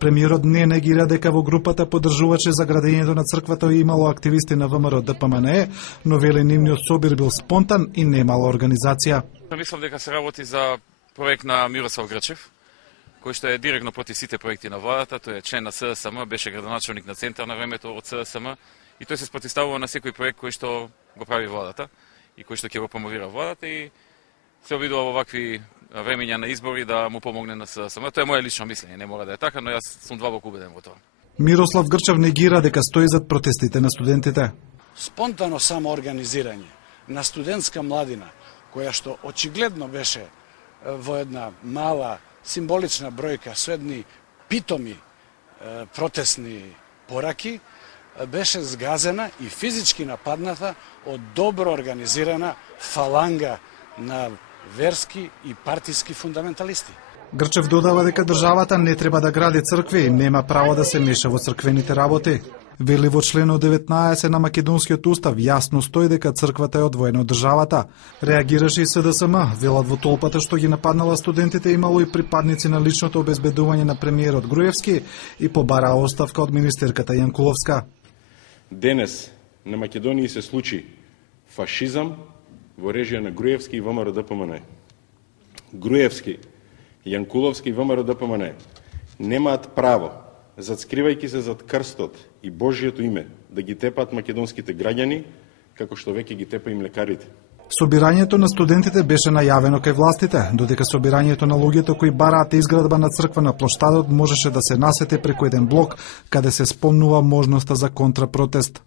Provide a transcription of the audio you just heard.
Премиерот не негира дека во групата поддржувачи за градењето на црквата имало активисти на ВМРО ДПМНЕ, но вели нивниот собир бил спонтан и немало организација. Мислам дека се работи за проект на Мирослав Грчев, кој што е директно против сите проекти на владата. Тој е член на СДСМ, беше градоначалник на Центар на времето од СДСМ и тој се спротивставува на секој проект кој што го прави владата и кој што ќе го промовира владата и се обидува во вакви времења на избори да му помогне на СДСМ. Тоа е моје лично мислење, не мора да е така, но јас сум длабоко убеден во тоа. Мирослав Грчев негира дека стои зад протестите на студентите. Спонтано самоорганизирање на студентска младина, која што очигледно беше во една мала символична бројка со едни питоми протестни пораки, беше згазена и физички нападната од добро организирана фаланга на верски и партиски фундаменталисти. Грчев додава дека државата не треба да гради цркви и нема право да се меша во црквените работи. Вели во членот 19 на македонскиот устав јасно стои дека црквата е одвоена од државата. Реагираше и СДСМ, велат во толпата што ги нападнала студентите имало и припадници на личното обезбедување на премиерот Груевски и побараа оставка од министерката Јанкуловска. Денес на Македонија се случи фашизам во режија на Груевски и ВМРО ДПМНЕ. Груевски, Јанкуловски и ВМРО ДПМНЕ немаат право, затскривајќи се зад крстот и Божјето име, да ги тепаат македонските граѓани, како што веќе ги тепа и млекарите. Собирањето на студентите беше најавено кај властите, додека собирањето на луѓето кои бараат изградба на црква на плоштадот можеше да се насети преку еден блок, каде се спомнува можноста за контрапротест.